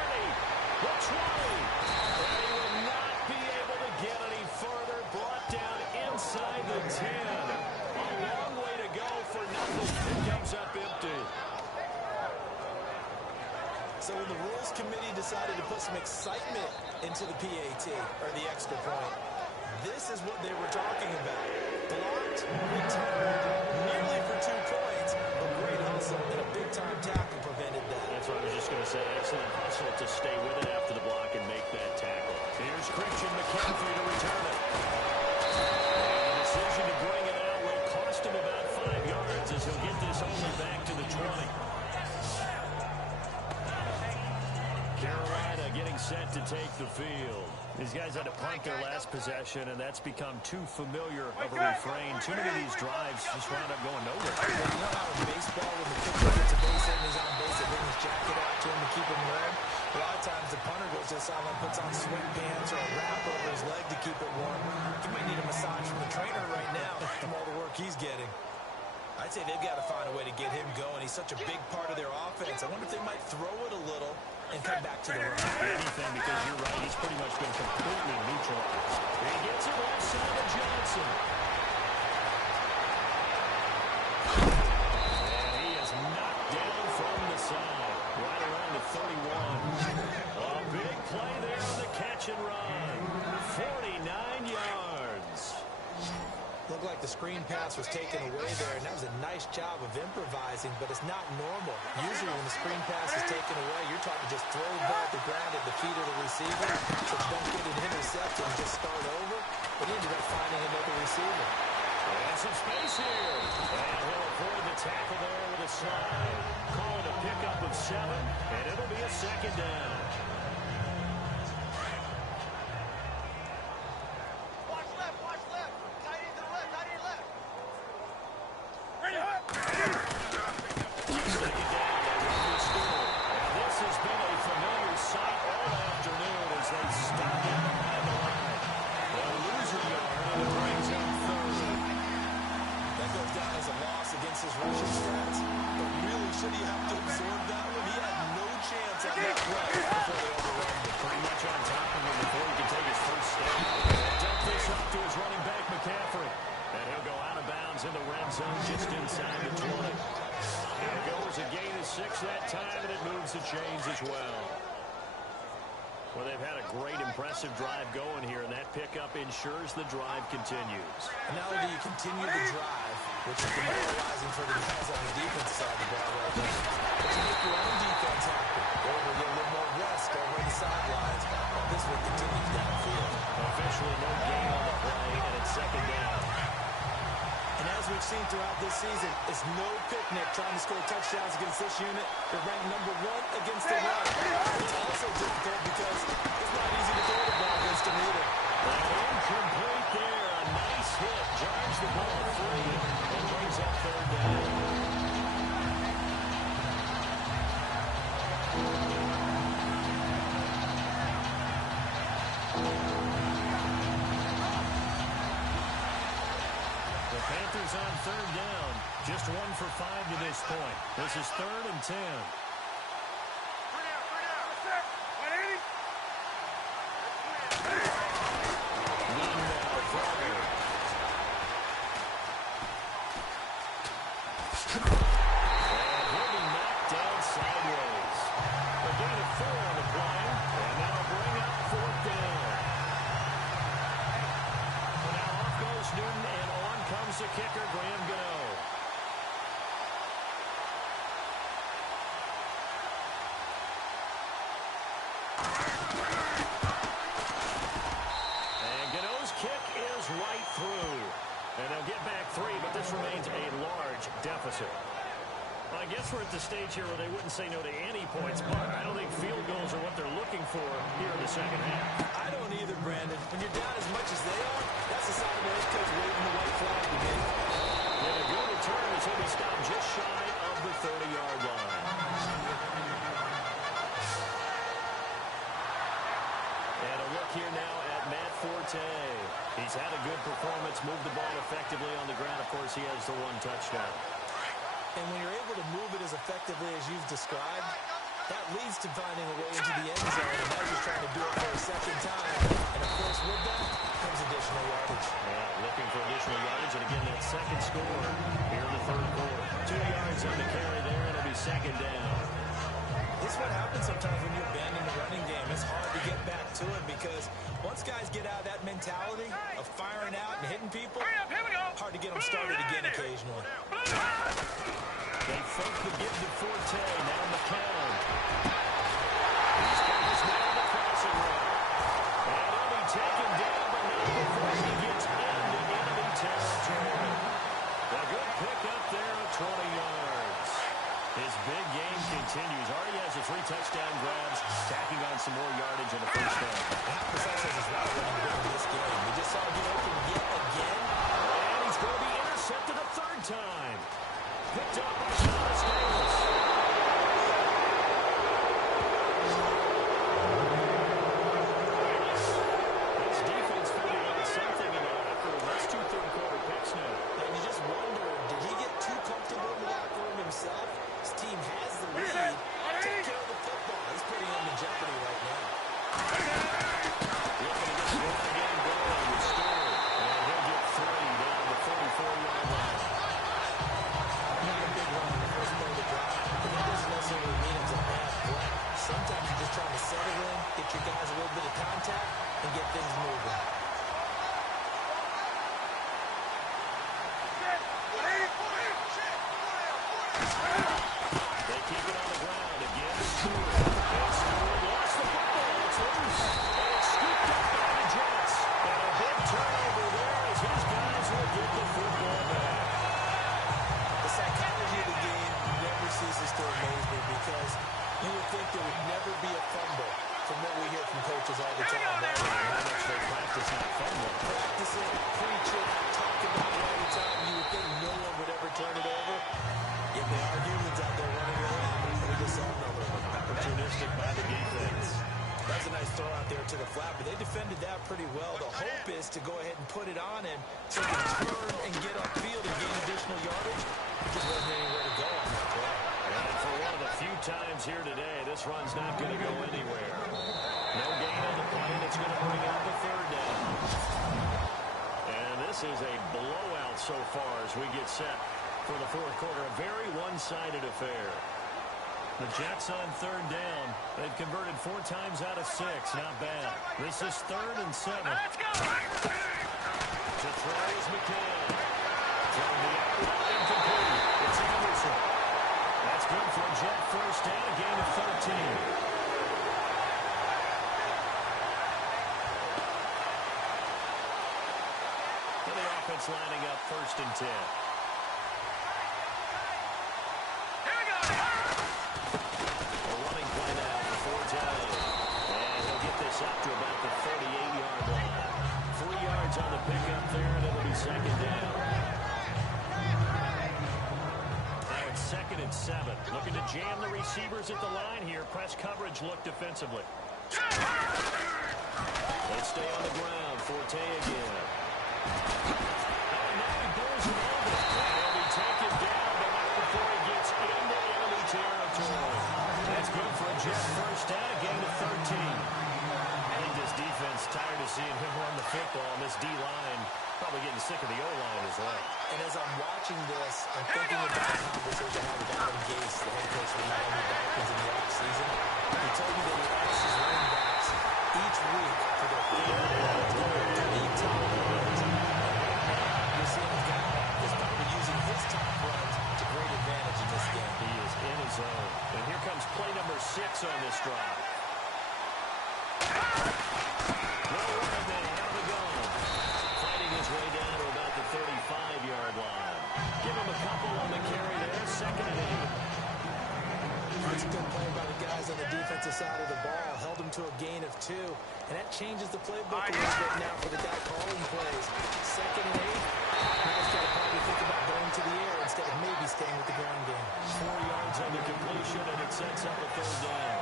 the 20. And he will not be able to get any further. Brought down inside the 10. A long way to go for Knuckles. It comes up empty. So when the Rules Committee decided to put some excitement into the PAT, or the extra point, this is what they were talking about. Blocked, returned, nearly for 2 points, but great hustle and a big-time tackle prevented that. That's what I was just going to say. Excellent hustle to stay with it after the block and make that tackle. Here's Christian McCaffrey to return it. And the decision to bring it out will cost him about 5 yards as he'll get this only back to the 20. Carolina getting set to take the field. These guys had to punt their last possession, and that's become too familiar of a refrain. Too many of these drives just wound up going nowhere. You know how in baseball, when the pitcher gets a base hit and he's on base, they bring his jacket out to him to keep him warm? A lot of times the punter goes to the sideline, puts on sweatpants or a wrap over his leg to keep it warm. He might need a massage from the trainer right now from all the work he's getting. I'd say they've got to find a way to get him going. He's such a big part of their offense. I wonder if they might throw it a little and come back to the run. Anything, because you're right, he's pretty much been completely neutralized. He gets it left side of Johnson. And he is knocked down from the side, right around the 31. A big play there on the catch and run. 49 yards. Looked like the screen pass was taken away there, and that was a nice job of improvising, but it's not normal. Usually when the screen pass is taken away, you're taught to just throw the ball at the ground at the feet of the receiver, so don't get an interception and just start over. But he ended up finding another receiver. And some space here. And he'll avoid the tackle there with a slide. Call it a pickup of 7, and it'll be a second down. Well, they've had a great, impressive drive going here, and that pickup ensures the drive continues. And not only do you continue the drive, which is demoralizing for the guys on the defensive side of the ball right now, but you make your own defense happy. They're able to get a little more rest over the sidelines, while this one continues downfield. Officially no gain on the play, and it's second down. And as we've seen throughout this season, it's no picnic trying to score touchdowns against this unit. They're ranked #1 against the run. It's also difficult because it's not easy to throw the ball against them either. Incomplete there. A nice hit. Drives the ball free and brings up third down. Panthers on third down. Just 1 for 5 to this point. This is 3rd and 10. And he'll be knocked down sideways. A gain of 4 on the play. kicker, Graham Gano. And Gano's kick is right through. And they'll get back 3, but this remains a large deficit. I guess we're at the stage here where they wouldn't say no to any points, but I don't think field goals are what they're looking for here in the second half. I don't either, Brandon. When you're down as much as they are, that's a sign of the head coach waving the white flag again. And a good return as he'll be stopped just shy of the 30-yard line. And a look here now at Matt Forte. He's had a good performance, moved the ball effectively on the ground. Of course, he has the 1 touchdown. And when you're able to move it as effectively as you've described, that leads to finding a way into the end zone. And now you're trying to do it for a second time. And, of course, with that comes additional yardage. Yeah, looking for additional yardage. And, again, that second score here in the third quarter. 2 yards on the carry there, and it'll be second down. This is what happens sometimes when you abandon the running game. It's hard to get back to it because once guys get out of that mentality of firing out and hitting people, hard to get them started again occasionally. They fake the give to Forte. Now McCown. He's got his man on the crossing route. And he'll be taken down, but not before he gets into enemy territory. A good pick up there at 20 yards. His big game continues. Already has the 3 touchdown grabs, tacking on some more yardage in the first down. How precise is his route running good in this game? We just saw him get open yet again. And he's going to be intercepted a 3rd time. Picked up by Thomas Davis. This defense figured out something after that's 2 third-quarter picks now. And you just wonder, did he get too comfortable in the locker room himself? His team has the lead. Take care of the football. He's putting him in jeopardy right now. Looking to get the game going with Stewart. And he'll get 3 down to the 44-yard line. Not a big run in the first part of the drive, but that doesn't necessarily mean it's a bad play. Sometimes you're just trying to settle in, get your guys a little bit of contact, and get things moving. They keep it on the ground again. Stewart. And Stewart lost the football. It's loose. And it's scooped up by the Jets. And a big turnover there as his guys will get the football back. The psychology of the game never ceases to amaze me because you would think there would never be a fumble from what we hear from coaches all the time. Right? How much they practice not fumbling. Practice it, preach it, talk about it all the time. You would think no one would ever turn it over. Yet they are humans out there running around. And we just saw another one. Opportunistic by the defense. That's a nice throw out there to the flat, but they defended that pretty well. The hope is to go ahead and put it on him so he can turn and get upfield and gain additional yardage. Just wasn't anywhere to go on that play. And for one of the few times here today, this run's not going to go anywhere. No gain on the play. That's going to bring out the 3rd down. And this is a blowout so far as we get set for the 4th quarter. A very one-sided affair. The Jets on 3rd down. They've converted 4 times out of 6. Not bad. This is 3rd and 7. Let's go! To throw is McCann. From the outside incomplete. It's Anderson. That's good for a Jet first down. A gain of 13. And the offense lining up 1st and 10. Up to about the 38-yard line. 3 yards on the pickup there, and it'll be 2nd down. Now it's 2nd and 7. Looking to jam the receivers at the line here. Press coverage look defensively. They stay on the ground. Forte again. And now he goes it over. And he'll be taken down, but not before he gets into enemy territory. That's good for a Jet first down. A gain of 13. Defense tired of seeing him run the football, and this D-line probably getting sick of the O-line as well. And as I'm watching this, I'm thinking about the conversation I had with Adam Gase, the head coach of the Miami Dolphins in the offseason. He told me that he asks his running backs each week for their favorite runs, 3 top runs. And right now, you're seeing a guy as on this drive. Well run then out of the gun. Fighting his way down to about the 35-yard line. Give him a couple on the carry there. 2nd and 8. That's a good play by the guys on the defensive side of the ball. Held him to a gain of 2. And that changes the playbook a little bit now for the guy calling plays. 2nd and 8. Now he's got to probably think about going to the air instead of maybe staying with the ground game. 4 yards on the completion, and it sets up a 3rd down.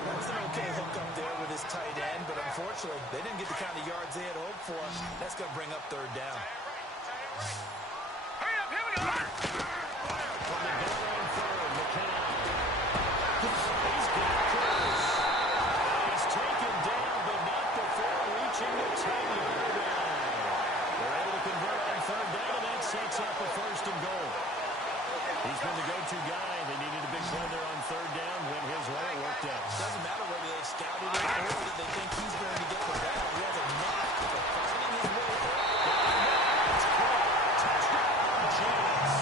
That's an okay hook up there with his tight end, but unfortunately, they didn't get the kind of yards they had hoped for. That's going to bring up 3rd down. Hurry up, here we go. From the gun on 3rd, McCown. He's got close. He's taken down, but not before reaching the 10-yard line. They're able to convert on 3rd down, and that sets up a 1st and goal. He's been the go-to guy. They needed a big play there on 3rd down. Went his way. It worked out. Doesn't matter whether they scouted it or that they think he's going to get the ball. He has a knack for finding his way. It's caught. Touchdown, Jets.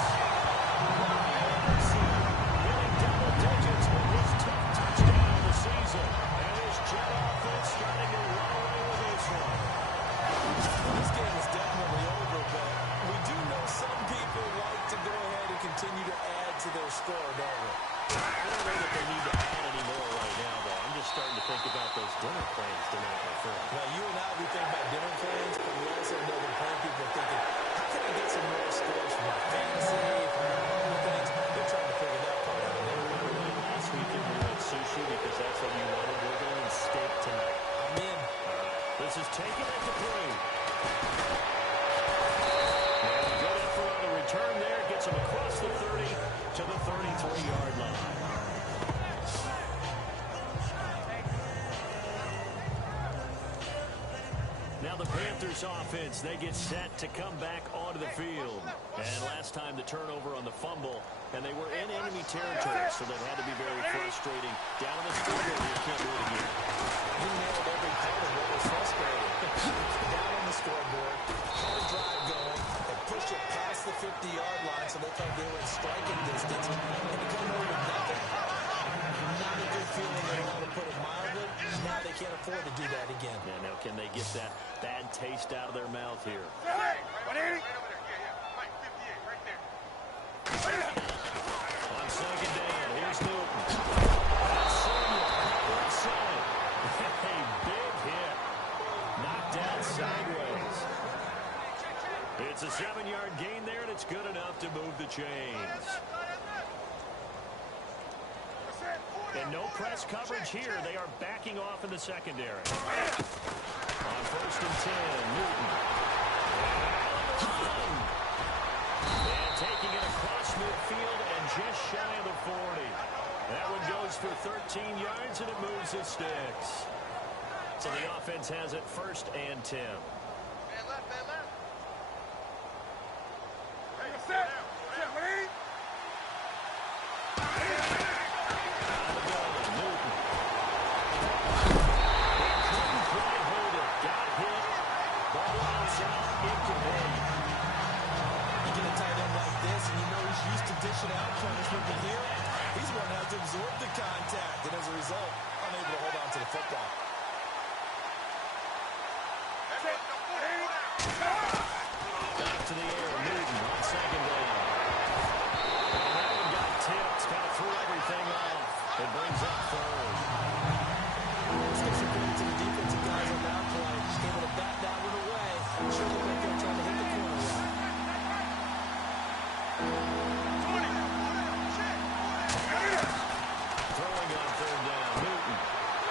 Winning double digits with his 10th touchdown of the season. And his Jet offense starting to run away with this one. This game is definitely over, but we do know some people like to go ahead and continue to add to their score, don't we? I don't know that they need to add any more right now, though. I'm just starting to think about those dinner plans tonight, my friend. Now, you and I, we think about dinner plans, but we also know that plenty of people are thinking, how can I get some more scores from my fantasy, from my other things? They're trying to figure that part out. Last weekend we went sushi because that's what you wanted. We're going steak tonight. I'm in. This is taken at the 3. And good effort on the return there. Gets him across the 30 to the 33-yard line. Now the Panthers offense, they get set to come back onto the field. And last time the turnover on the fumble, and they were in enemy territory, so that had to be very frustrating. Down on the scoreboard, you can't do it again. You nailed every part of what was frustrating. Down on the scoreboard, hard drive going, and push it past the 50-yard line so they thought they were in striking distance, and to come away with nothing. Not a good feeling at all, to put it mildly. Now they can't afford to do that again. Yeah, now can they get that bad taste out of their mouth here? Hey, 180. Right, 58, right there. On 2nd down, here's Newton. Left side. Hey, big hit. Knocked out sideways. It's a 7-yard gain there, and it's good enough to move the chains. And no press coverage here. They are backing off in the secondary. On 1st and 10, Newton. And taking it across midfield and just shy of the 40. That one goes for 13 yards, and it moves the sticks. So the offense has it 1st and 10. Man left, man left. Hey, set, 180. Dishing out punishment, but here, he's going to have to absorb the contact, and as a result, unable to hold on to the football. Back to the air, Newton on 2nd down. And that one got tipped, kind of threw everything off. It brings up 3rd. Let's give some credit to the defensive guys on that play. Able to bat that one away. Sure looked like they were trying to hit the corner route. Throwing on 3rd down, Newton.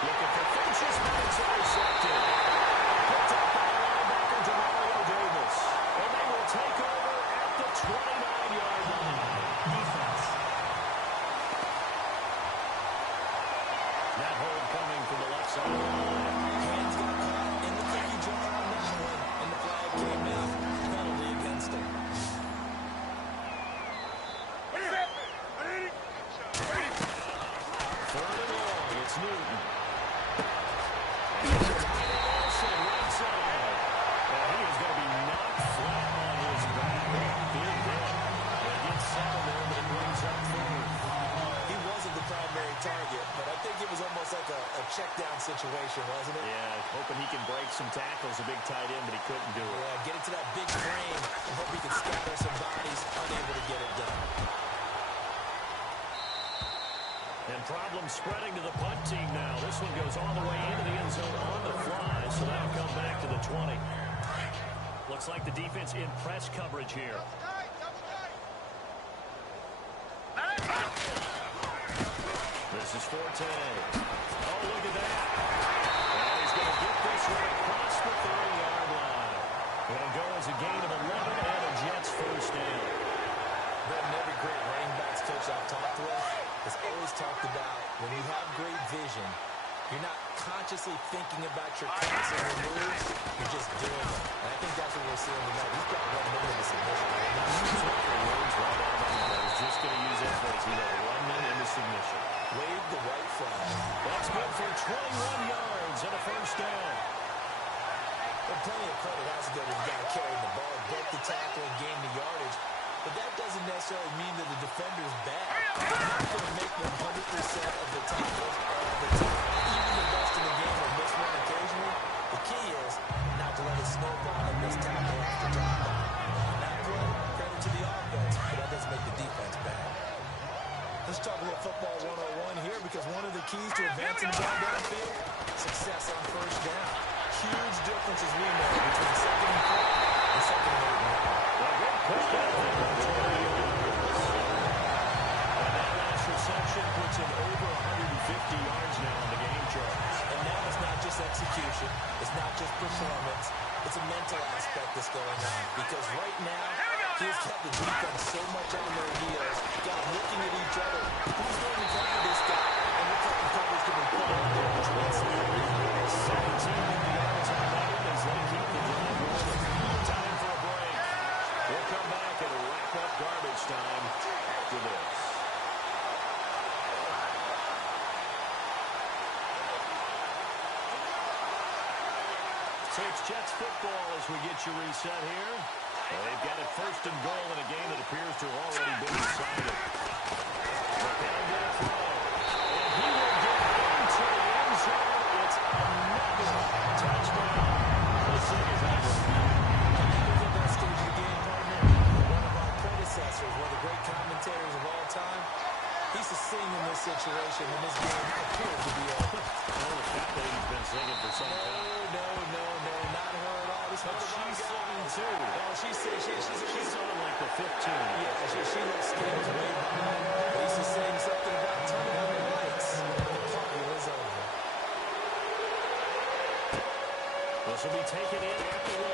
Looking for Finch's, but it's intercepted. Picked up by linebacker Demario Davis. And they will take over at the 29-yard line. Defense. That hold coming from the left side of the line. Hands got caught in the cookie jar on that one, and the flag came out. Penalty against him. Third and long, it's Newton. And it's Wilson, right side. And he is going to be knocked flat on his back. Big hit. It gets 7 there, but it brings up 4. He wasn't the primary target, but I think it was check-down situation, wasn't it? Yeah, hoping he can break some tackles, a big tight end, but he couldn't do it. Yeah, get into that big frame and hope he can scatter some bodies, unable to get it done. And problems spreading to the punt team now. This one goes all the way into the end zone on the fly, so that'll come back to the 20. Looks like the defense in press coverage here. This is Forte. Oh, look at that. And he's going to get this one across the 30-yard line. It'll go as a gain of 11 and a Jets first down. But every great running backs coach I've talked with has always talked about when you have great vision, you're not consciously thinking about your cuts and your moves, you're just doing them. And I think that's what we're seeing tonight. He's got one minute into submission. I was just going to use that phrase. He had 1 minute into submission. Wave the white flag. That's good for 21 yards and a first down. But plenty of credit has to go to the guy carrying the ball, broke the tackle and gained the yardage. But that doesn't necessarily mean that the defender's bad. You're not going to make 100% of the tackles all the time. Even the best in the game will miss one occasionally. The key is not to let it snowball and miss tackle after tackle. On that play, credit to the offense, but that doesn't make the defense bad. Let's talk a little football 101 here, because one of the keys to advancing the ball downfield, success on first down. Huge difference, as we know, between 2nd and 4 and 2nd and 8. Push down there for 20 yards. And that last reception puts him over 150 yards now on the game chart. And now it's not just execution. It's not just performance. It's a mental aspect that's going on. Because right now, he's got the defense so much on their heels. Got looking at each other. Who's going to cover this guy? And what type of coverage can we put on there? Which one's 17 yards on that as they keep the drive rolling. Time for a break. We'll come back and wrap up garbage time after this. So it's Jets football as we get you reset here. Well, they've got it first and goal in a game that appears to have already been decided. And he will get into the end zone. It's another touchdown. This thing is over. the best stage of the game, partner? One of our predecessors, one of the great commentators of all time. He used to sing in this situation when this game appeared to be over. Oh, the fat lady's been singing for some time. No, not her at all. This But she's singing too. Oh, she's on like the 15. Yeah, she looks scared way behind. They used to sing something about turning on the lights. The party was over. This will be taken in at the 1.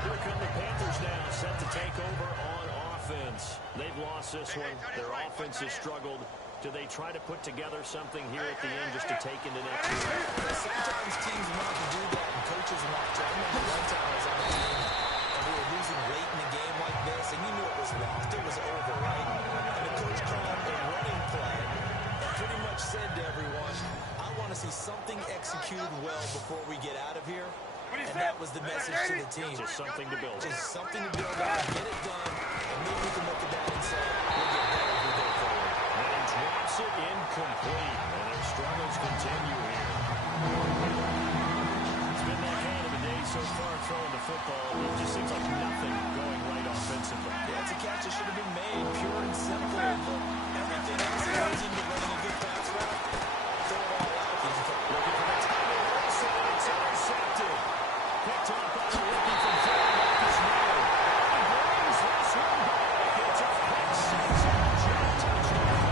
Here come the Panthers now, set to take over on offense. They've lost this one. Their offense has struggled. Do they try to put together something here at the end just to take into next week? Sometimes teams want to do that, and coaches want to. I remember one time I was on a team, and we were losing late in the game like this, and you knew it was lost. It was over, right? And the coach called a running play and pretty much said to everyone, I want to see something executed well before we get out of here. And that was the message to the team. Just something to build. Just something to build on, get it done, and maybe we can look at that and say, we'll get better as we go forward. And he drops it incomplete, and their struggles continue here. It's been that kind of a day so far throwing the football. It just seems like nothing going right offensively. Yeah, it's a catch that should have been made, pure and simple. Everything else that goes into running a good pass route, throw it all out. Looking for the tight end, Wilson, and it's intercepted. Picked up by the rookie from Florida, Marcus Miller. He brings this one back. It's a pick six and a Jet touchdown.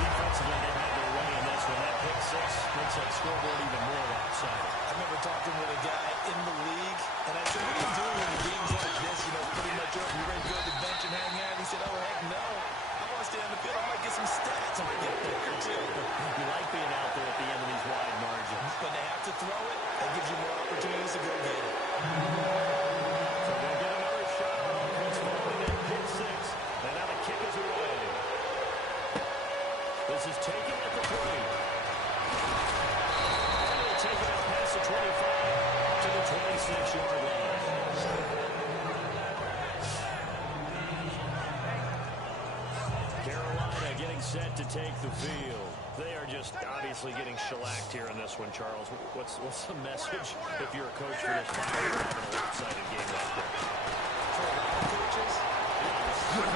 Defensively, they had their way in this one. That pick six makes that scoreboard even more lopsided. I remember talking with a guy in the league, and I said, what are you doing in games like this? You know, pretty much over. You ready to go to the bench and hang out? He said, oh, heck no. I want to stay on the field. I might get some stats. I might get a pick or two. You like being out there at the end of these wide margins. When they have to throw it, that gives you more opportunities to go get it. So they'll get another shot on offense following that pick six. And now the kick is away. This is taken at the 3. And they'll take it out past the 25. 6-yard line. Carolina getting set to take the field. They are just obviously getting shellacked here in this one, Charles. What's the message if you're a coach for this one? Having a lopsided game like that. For a lot of coaches, don't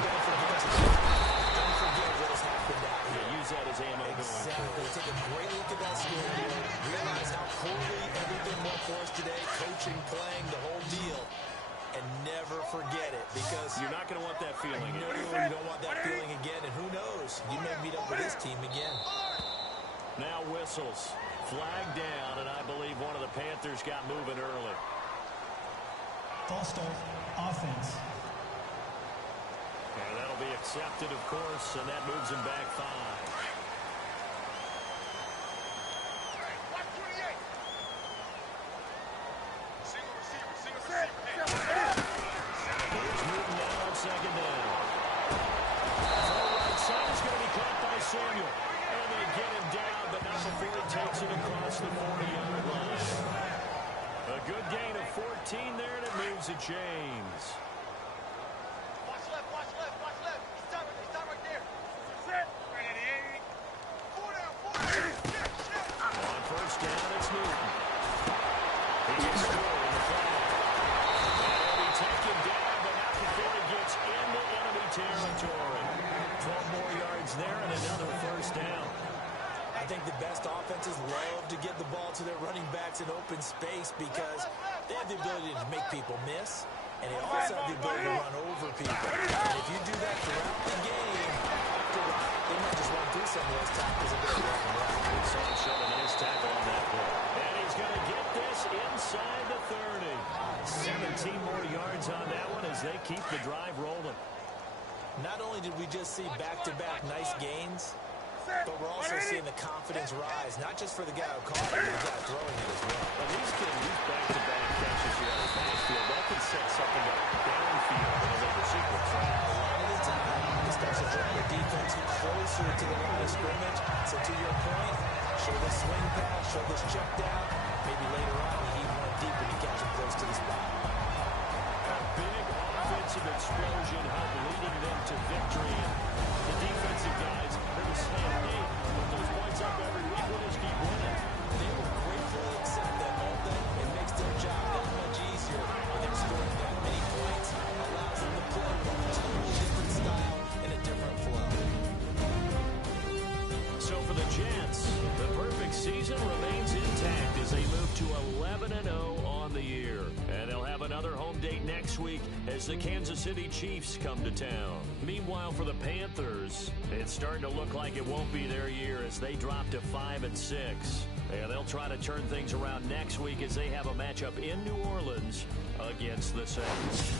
forget what has happened out here. Yeah, use that as ammo going forward. Take a great look at that scoreboard. Realize how poorly everything went for us today. Coaching, playing, the whole deal. And never forget it, because you're not going to want that feeling. No, you don't want that feeling again. And who knows? You may meet up with this team again. Now whistles. Flag down, and I believe one of the Panthers got moving early. False start, offense. And that'll be accepted, of course, and that moves him back 5. Here's Newton now on second down. Throw right side is going to be caught by Samuel. And they get him down, but not before he takes it across the 40-yard line. A good gain of 14 there, and it moves the chains. Watch left, watch left, watch left. Stop right there. On first down, it's Newton. He gets scored in the flag. And they take him down, but not before he gets into enemy territory. 12 more yards there and another first down. I think the best offenses love to get the ball to their running backs in open space because they have the ability to make people miss, and they also have the ability to run over people. And if you do that throughout the game, after a while, they might just run through some of those tackles and go left and right. We saw him shove a nice tackle on that play. And he's going to get this inside the 30. 17 more yards on that one as they keep the drive rolling. Not only did we just see back-to-back nice gains, but we're also seeing the confidence rise, not just for the guy who caught it, but the guy throwing it as well. When these back-to-back catches here on the backfield, that can set something up downfield in a later sequence, right? A lot of the time, it starts to drive the defense closer to the line of scrimmage. So to your point, show this swing pass, show this check down. Maybe later on, you heave one deep when you catch him close to the spot. A big offensive explosion helped leading them to victory. The defensive guys, they're saying, hey, put those points up every week, we'll just keep winning. They will gratefully accept that all day. It makes their job that much easier when they're scoring that many points. Allows them to play with a totally different style and a different flow. So for the Jets, the perfect season remains intact as they move to 11-0 on the year. And they'll have another home date next week as the Kansas City Chiefs come to town. Meanwhile, for the Panthers, it's starting to look like it won't be their year as they drop to 5-6. And they'll try to turn things around next week as they have a matchup in New Orleans against the Saints.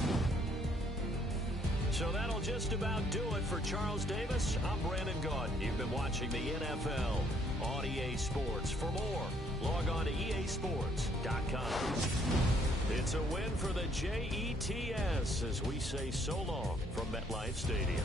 So that'll just about do it for Charles Davis. I'm Brandon Gaudin. You've been watching the NFL on EA Sports. For more, log on to easports.com. It's a win for the Jets as we say so long from MetLife Stadium.